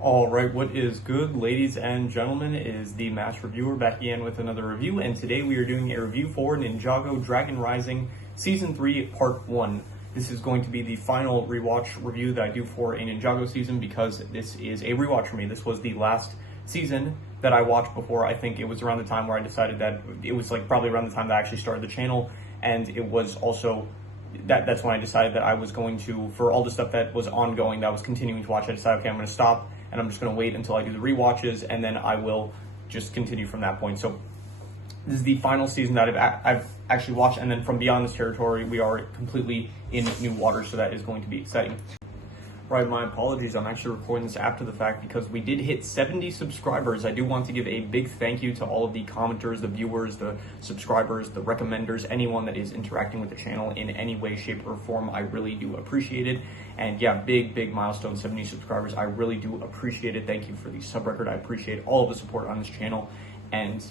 All right, what is good, ladies and gentlemen, is the Mass Reviewer back again with another review, and today we are doing a review for Ninjago Dragon Rising Season 3, Part 1. This is going to be the final rewatch review that I do for a Ninjago season because this is a rewatch for me. This was the last season that I watched before. I think it was around the time where I decided that it was like probably around the time that I actually started the channel, and it was also that's when I decided that I was going to, for all the stuff that was ongoing, that I was continuing to watch, I decided, okay, I'm going to stop and I'm just going to wait until I do the rewatches, and then I will just continue from that point. So this is the final season that I've actually watched, and then from beyond this territory, we are completely in new waters, so that is going to be exciting. Right, my apologies, I'm actually recording this after the fact because we did hit 70 subscribers. I do want to give a big thank you to all of the commenters, the viewers, the subscribers, the recommenders, anyone that is interacting with the channel in any way, shape, or form. I really do appreciate it. And yeah, big milestone, 70 subscribers. I really do appreciate it. Thank you for the sub record. I appreciate all of the support on this channel. And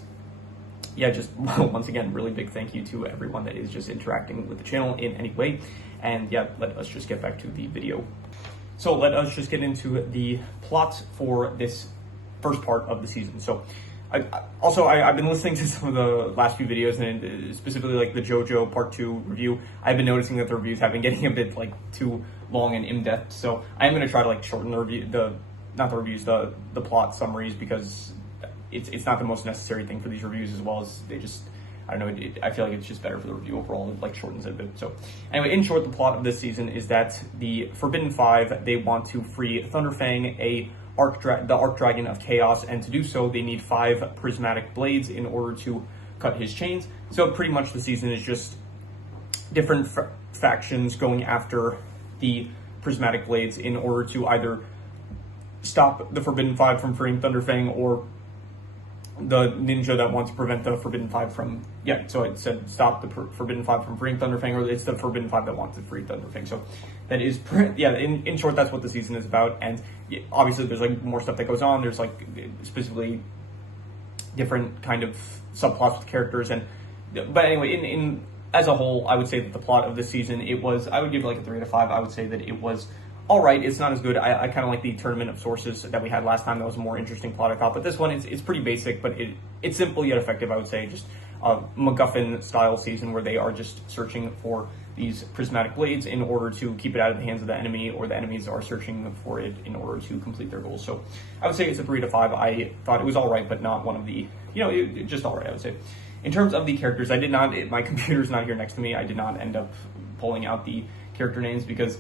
yeah, just once again, really big thank you to everyone that is just interacting with the channel in any way. And yeah, let us just get back to the video. So let us just get into the plot for this first part of the season. So I've been listening to some of the last few videos, and specifically like the JoJo Part 2 review. I've been noticing that the reviews have been getting a bit like too long and in-depth. So I am going to try to like shorten the review, the plot summaries, because it's not the most necessary thing for these reviews, as well as they just, I don't know, I feel like it's just better for the review overall. It like shortens it a bit. So anyway, in short, the plot of this season is that the Forbidden Five, they want to free Thunderfang, the Arc Dragon of Chaos, and to do so, they need 5 prismatic blades in order to cut his chains. So pretty much the season is just different factions going after the prismatic blades in order to either stop the Forbidden Five from freeing Thunderfang, or the ninja that wants to prevent the Forbidden Five from, so it said stop the Forbidden Five from freeing Thunderfang, or it's the Forbidden Five that wants to free Thunderfang. So that is, in short, that's what the season is about. And obviously there's like more stuff that goes on. There's like specifically different kind of subplots with characters. But anyway, in as a whole, I would say that the plot of this season, I would give it like a 3 out of 5. I would say that it was all right. It's not as good. I kind of like the Tournament of Sources that we had last time. That was a more interesting plot, I thought. But this one, it's pretty basic, but it's simple yet effective, I would say. Just a MacGuffin-style season where they are just searching for these prismatic blades in order to keep it out of the hands of the enemy, or the enemies are searching for it in order to complete their goals. So I would say it's a 3 to 5. I thought it was all right, but not one of the, just all right, I would say. In terms of the characters, my computer's not here next to me. I did not end up pulling out the character names because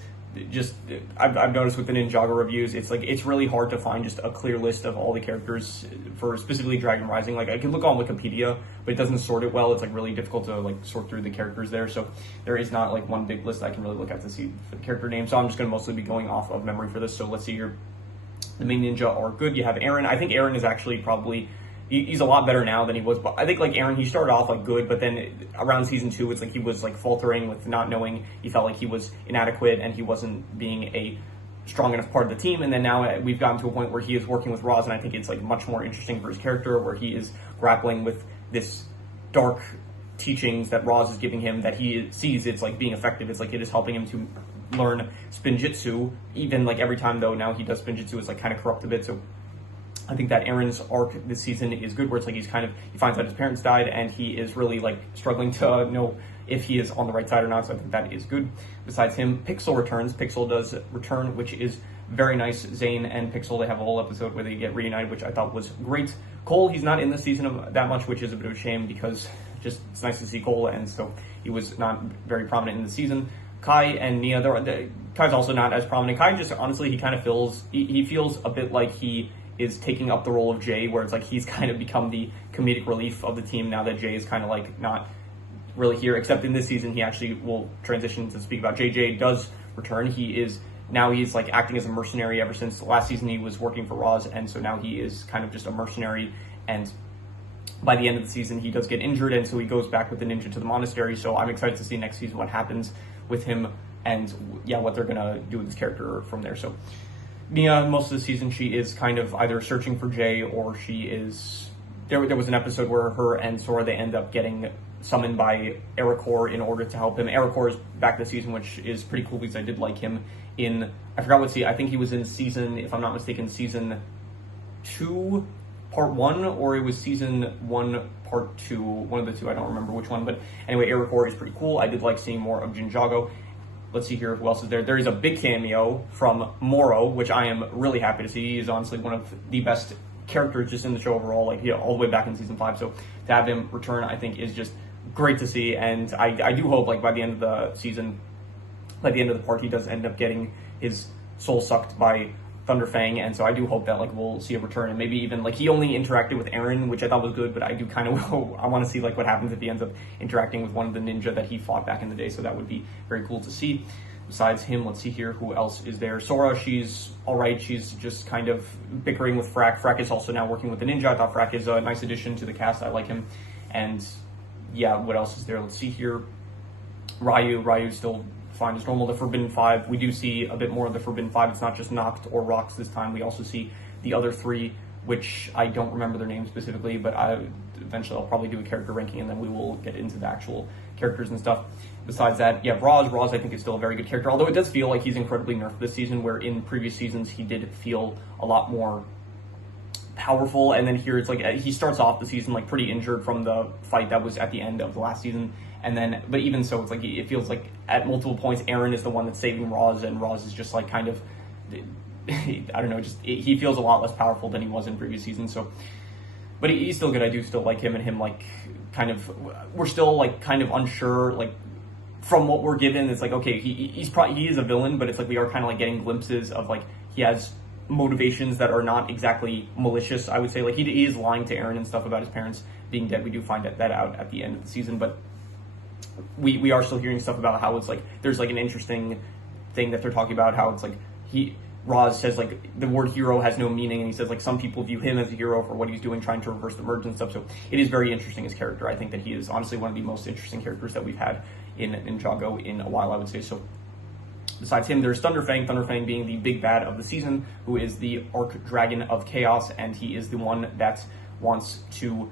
I've noticed with the Ninjago reviews, it's really hard to find just a clear list of all the characters for specifically Dragon Rising. Like, I can look on Wikipedia, but it doesn't sort it well. It's like really difficult to like sort through the characters there. So there is not like one big list I can really look at to see for the character names. So I'm just going to mostly be going off of memory for this. So let's see here. The main ninja are good. You have Aaron. I think Aaron is actually probably, he's a lot better now than he was, but I think like Aaron, he started off like good, but then around season 2, it's like he was like faltering with not knowing. He felt like he was inadequate and he wasn't being a strong enough part of the team. And then now we've gotten to a point where he is working with Roz, and I think it's like much more interesting for his character, where he is grappling with this dark teachings that Roz is giving him, that he sees it's like being effective. It's like it is helping him to learn Spinjitzu. Even like every time though now he does Spinjitzu, it's like kind of corrupt a bit. So I think that Aaron's arc this season is good, where it's like he finds out his parents died, and he is really like struggling to know if he is on the right side or not. So I think that is good. Besides him, Pixel returns. Pixel does return, which is very nice. Zane and Pixel, they have a whole episode where they get reunited, which I thought was great. Cole, he's not in this season that much, which is a bit of a shame, because just it's nice to see Cole, and so he was not very prominent in the season. Kai and Nia, Kai's also not as prominent. Kai just, honestly, he feels a bit like he is taking up the role of Jay, where it's like he's kind of become the comedic relief of the team now that Jay is kind of like not really here, except in this season he actually will transition to speak about JJ does return. He's like acting as a mercenary. Ever since last season he was working for Roz, and so now he is kind of just a mercenary, and by the end of the season he does get injured, and so he goes back with the ninja to the monastery. So I'm excited to see next season what happens with him, and what they're gonna do with his character from there. So Nia, most of the season, she is kind of either searching for Jay, or she is... There was an episode where her and Sora, they end up getting summoned by Ericor in order to help him. Ericor is back this season, which is pretty cool because I did like him in, I forgot what season, I think he was in season, if I'm not mistaken, season 2, part 1, or it was season 1, part 2, one of the two, I don't remember which one, but anyway, Ericor is pretty cool. I did like seeing more of Ninjago. Let's see here who else is there. There is a big cameo from Moro, which I am really happy to see. He is honestly one of the best characters just in the show overall, like, you know, all the way back in season 5. So to have him return, I think, is just great to see. And I do hope, like, by the end of the season, by the end of the part, he does end up getting his soul sucked by Thunderfang, and so I do hope that, like, we'll see a return, and maybe even, like, he only interacted with Eren, which I thought was good, but I do kind of I want to see, like, what happens if he ends up interacting with one of the ninja that he fought back in the day, so that would be very cool to see. Besides him, let's see here, who else is there? Sora, she's alright, she's just kind of bickering with Frack. Frack is also now working with the ninja. I thought Frack is a nice addition to the cast, I like him, and yeah, what else is there? Let's see here. Ryu's still fine as normal. The Forbidden Five, we do see a bit more of the Forbidden Five. It's not just Noct or Rox this time. We also see the other three, which I don't remember their names specifically, but eventually I'll probably do a character ranking, and then we will get into the actual characters and stuff. Besides that, yeah, Roz I think is still a very good character, although it does feel like he's incredibly nerfed this season, where in previous seasons he did feel a lot more powerful, and then here it's like he starts off the season like pretty injured from the fight that was at the end of the last season, and then, but even so, it's like it feels like at multiple points Eren is the one that's saving Roz, and Roz is just like kind of I don't know, just he feels a lot less powerful than he was in previous seasons. So, but he's still good. I do still like him, and him like kind of, we're still like kind of unsure, like from what we're given. It's like, okay, he is a villain, but it's like we are kind of like getting glimpses of like he has motivations that are not exactly malicious, I would say. Like he is lying to Eren and stuff about his parents being dead. We do find that out at the end of the season, but we are still hearing stuff about how it's like there's like an interesting thing that they're talking about, how it's like Roz says like the word hero has no meaning, and he says like some people view him as a hero for what he's doing, trying to reverse the merge and stuff. So it is very interesting as character. I think that he is honestly one of the most interesting characters that we've had in Ninjago in a while, I would say. So besides him, there's Thunderfang being the big bad of the season, who is the Arc Dragon of Chaos, and he is the one that wants to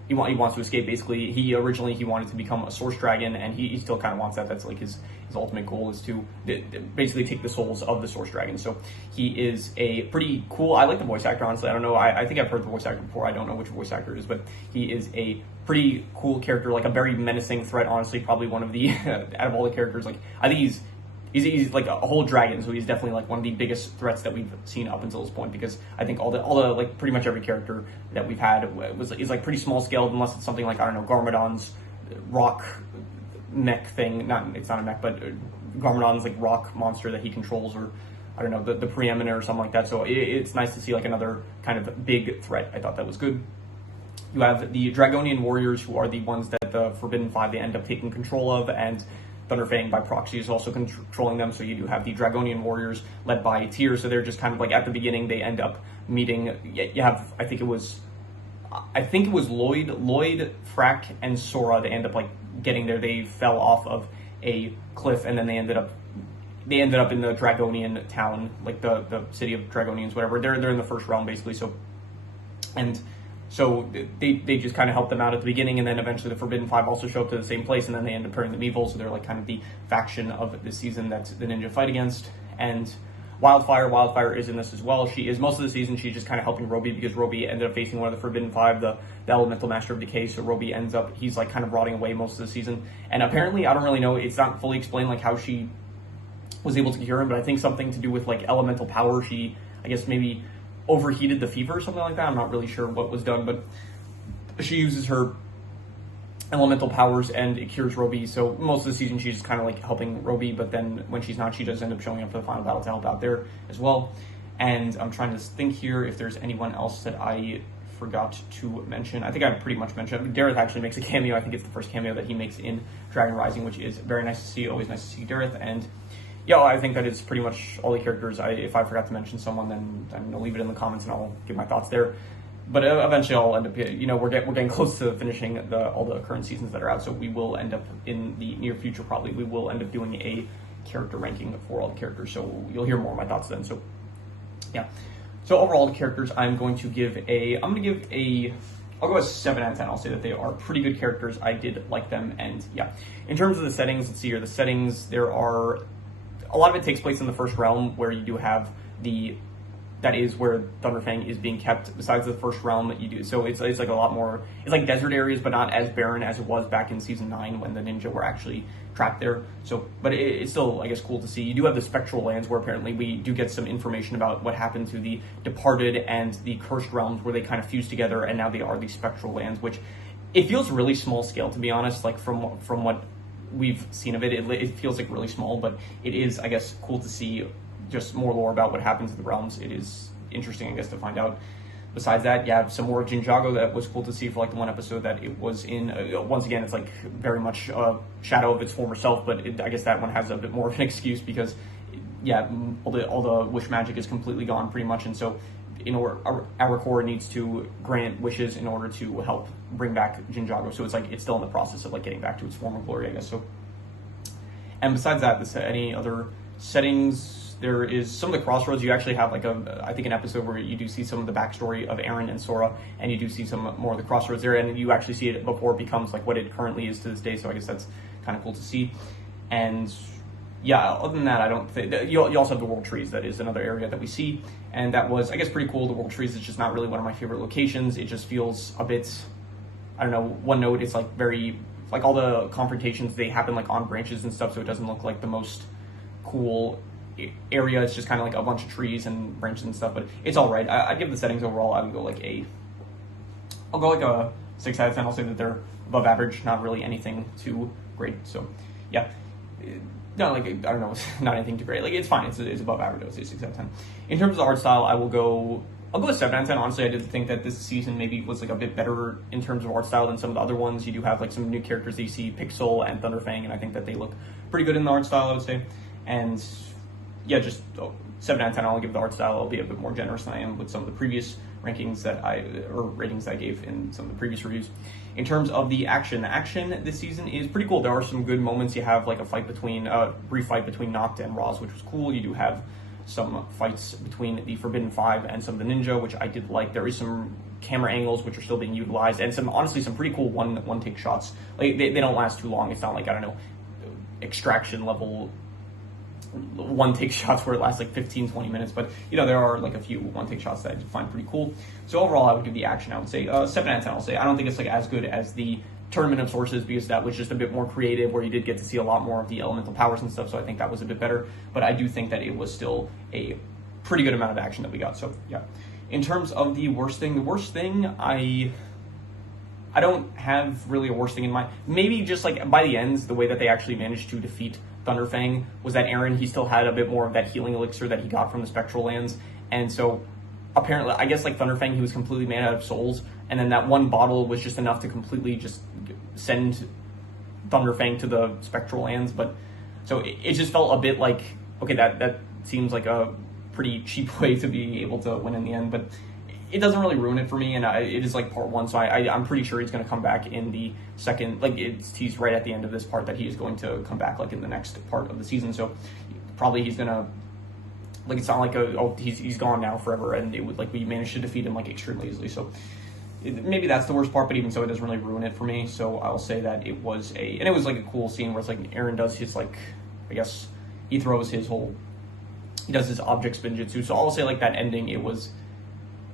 escape. Basically, he originally wanted to become a Source Dragon, and he still kind of wants that. That's like his ultimate goal, is to basically take the souls of the Source Dragon. So he is a pretty cool, I like the voice actor, honestly. I don't know, I think I've heard the voice actor before. I don't know which voice actor it is, but he is a pretty cool character, like a very menacing threat, honestly. Probably one of the out of all the characters, like I think he's like a whole dragon, so he's definitely like one of the biggest threats that we've seen up until this point, because I think all the like pretty much every character that we've had is like pretty small scaled, unless it's something like, I don't know, Garmadon's rock mech thing. It's not a mech, but Garmadon's like rock monster that he controls, or I don't know, the Preeminent or something like that. So it's nice to see like another kind of big threat. I thought that was good. You have the Dragonian warriors, who are the ones that the Forbidden Five, they end up taking control of, and Thunderfang by proxy is also controlling them. So you do have the Dragonian warriors led by Tyr. So they're just kind of like at the beginning they end up meeting. You have, I think it was Lloyd, Frack, and Sora. They end up like getting there. They fell off of a cliff, and then they ended up in the Dragonian town, like the city of Dragonians, whatever. They're in the first realm basically. So they just kind of help them out at the beginning, and then eventually the Forbidden Five also show up to the same place, and then they end up turning them evil. So they're like kind of the faction of this season that the ninja fight against. And Wildfire is in this as well. She is, most of the season, she's just kind of helping Roby, because Roby ended up facing one of the Forbidden Five, the Elemental Master of Decay. So Roby ends up, he's like kind of rotting away most of the season. And apparently, I don't really know, it's not fully explained like how she was able to cure him, but I think something to do with like elemental power. She, I guess, maybe overheated the fever or something like that. I'm not really sure what was done, but she uses her elemental powers and it cures Roby. So most of the season she's just kind of like helping Roby, but then when she's not, she does end up showing up for the final battle to help out there as well. And I'm trying to think here if there's anyone else that I forgot to mention. I think I pretty much mentioned. Dareth actually makes a cameo. I think it's the first cameo that he makes in Dragon Rising, which is very nice to see. Always nice to see Dareth. And yeah, I think that is pretty much all the characters. If I forgot to mention someone, then I'll leave it in the comments and I'll give my thoughts there. But eventually I'll end up, we're getting close to finishing all the current seasons that are out, so we will end up in the near future, probably, we will end up doing a character ranking for all the characters, so you'll hear more of my thoughts then. So yeah, so overall the characters, I'm going to give a, I'll go with 7 out of 10. I'll say that they are pretty good characters. I did like them, and yeah. In terms of the settings, let's see here. The settings, there are a lot of it takes place in the first realm, where you do have that is where Thunderfang is being kept. Besides the first realm that you do, so it's like a lot more. It's like desert areas, but not as barren as it was back in season 9 when the ninja were actually trapped there. So, but it's still, I guess, cool to see. You do have the spectral lands, where apparently we do get some information about what happened to the departed and the cursed realms, where they kind of fused together, and now they are the spectral lands, which it feels really small scale, to be honest. Like from what we've seen of it, it feels like really small, but it is, I guess, cool to see just more lore about what happens to the realms. It is interesting, I guess, to find out. Besides that, you have some more Ninjago that was cool to see for like the one episode that it was in. Once again, it's like very much a shadow of its former self, but I guess that one has a bit more of an excuse because, yeah, all the wish magic is completely gone pretty much, and so in order, our core needs to grant wishes in order to help bring back Ninjago. So it's like it's still in the process of like getting back to its former glory, I guess. So, and besides that, any other settings? There is some of the crossroads. You actually have like I think an episode where you do see some of the backstory of Eren and Sora, and you do see some more of the crossroads there, and you actually see it before it becomes like what it currently is to this day. So I guess that's kind of cool to see. And yeah, other than that, I don't think you also have the world trees. That is another area that we see, and that was, I guess, pretty cool. The world trees is just not really one of my favorite locations. It just feels a bit, I don't know. One note, it's like very like all the confrontations, they happen like on branches and stuff, so it doesn't look like the most cool area. It's just kind of like a bunch of trees and branches and stuff, but it's all right. I'd give the settings overall, I would go like I'll go like a 6 out of 10. I'll say that they're above average, not really anything too great. So yeah, no, like, I don't know, not anything too great. Like, it's fine. It's above average. I would say 6 out of 10. In terms of the art style, I'll go a 7 out of 10. Honestly, I did think that this season maybe was like a bit better in terms of art style than some of the other ones. You do have like some new characters that you see, Pixel and Thunderfang, and I think that they look pretty good in the art style, I would say. And yeah, just 7 out of 10. I'll give the art style. I'll be a bit more generous than I am with some of the previous rankings or ratings I gave in some of the previous reviews. In terms of the action this season is pretty cool. There are some good moments. You have like a brief fight between Noct and Roz, which was cool. You do have some fights between the Forbidden Five and some of the ninja, which I did like. There is some camera angles which are still being utilized, and honestly some pretty cool one take shots. Like they don't last too long. It's not like, I don't know, Extraction level one take shots where it lasts like 15-20 minutes, but you know, there are like a few one take shots that I find pretty cool. So overall, I would give the action, I would say 7 out of 10. I'll say I don't think it's like as good as the Tournament of Sources, because that was just a bit more creative, where you did get to see a lot more of the elemental powers and stuff, so I think that was a bit better, but I do think that it was still a pretty good amount of action that we got. So yeah, in terms of the worst thing, I don't have really a worst thing in mind. Maybe just like by the ends, the way that they actually managed to defeat Thunderfang was that Eren, he still had a bit more of that healing elixir that he got from the Spectral Lands, and so apparently, I guess like Thunderfang, he was completely made out of souls, and then that one bottle was just enough to completely just send Thunderfang to the Spectral Lands. But so it just felt a bit like, okay, that seems like a pretty cheap way to be able to win in the end, but it doesn't really ruin it for me, and it is like part 1, so I'm pretty sure he's going to come back in the second, like it's teased right at the end of this part that he is going to come back like in the next part of the season, so probably he's going to, like, it's not like he's gone now forever, and it would, like, we managed to defeat him like extremely easily, so maybe that's the worst part, but even so, it doesn't really ruin it for me. So I'll say that it was and it was like a cool scene where it's like Eren does his, like, I guess he does his object spin jutsu, so I'll say like that ending, it was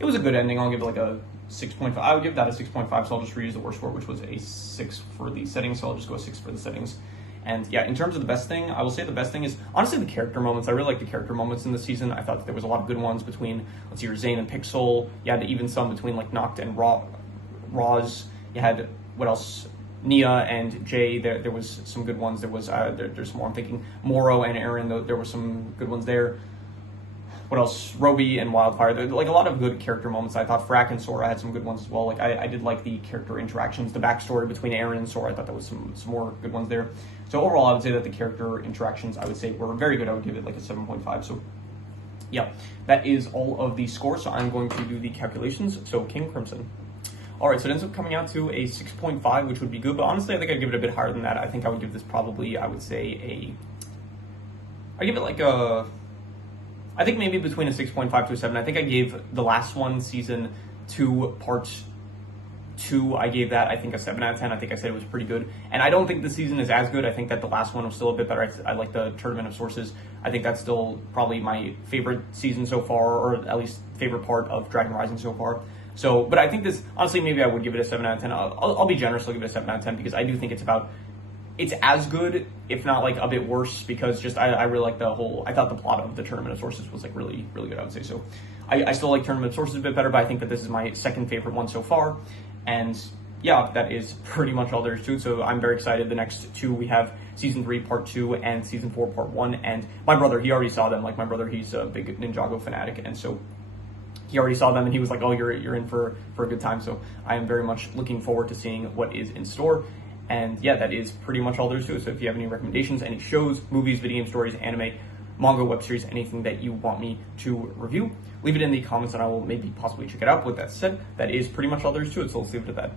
a good ending. I'll give it like a 6.5. I would give that a 6.5, so I'll just reuse the worst score, which was a 6 for the settings, so I'll just go a 6 for the settings. And yeah, in terms of the best thing, I will say the best thing is honestly the character moments. I really like the character moments in the season. I thought that there was a lot of good ones between, let's see, Zane and Pixel. You had even some between like Noct and Roz. You had, what else? Nia and Jay. There was some good ones. There was there's more. I'm thinking Moro and Eren. There were some good ones there. What else? Roby and Wildfire. There, like, a lot of good character moments. I thought Frack and Sora had some good ones as well. Like, I did like the character interactions, the backstory between Eren and Sora. I thought there was some more good ones there. So overall, I would say that the character interactions, I would say, were very good. I would give it like a 7.5. So yeah, that is all of the scores. So I'm going to do the calculations. So King Crimson. All right, so it ends up coming out to a 6.5, which would be good. But honestly, I think I'd give it a bit higher than that. I think I would give this probably, I would say I'd give it like a, I think maybe between a 6.5 to a 7. I think I gave the last one, season 2, part 2, I gave that, I think, a 7 out of 10. I think I said it was pretty good. And I don't think the season is as good. I think that the last one was still a bit better. I like the Tournament of Sources. I think that's still probably my favorite season so far, or at least favorite part of Dragon Rising so far. So, but I think this, honestly, maybe I would give it a 7 out of 10. I'll be generous, I'll give it a 7 out of 10, because I do think it's as good, if not like a bit worse, because just I really like I thought the plot of the Tournament of Sources was like really, really good, I would say. So I still like Tournament of Sources a bit better, but I think that this is my second favorite one so far. And yeah, that is pretty much all there is to it. So I'm very excited. The next 2, we have Season 3 Part 2 and Season 4 Part 1. And my brother, he already saw them. Like, my brother, he's a big Ninjago fanatic, and so he already saw them, and he was like, oh, you're in for a good time. So I am very much looking forward to seeing what is in store. And yeah, that is pretty much all there is to it. So if you have any recommendations, any shows, movies, video game stories, anime, manga, web series, anything that you want me to review, leave it in the comments and I will maybe possibly check it out. With that said, that is pretty much all there is to it. So let's leave it at that.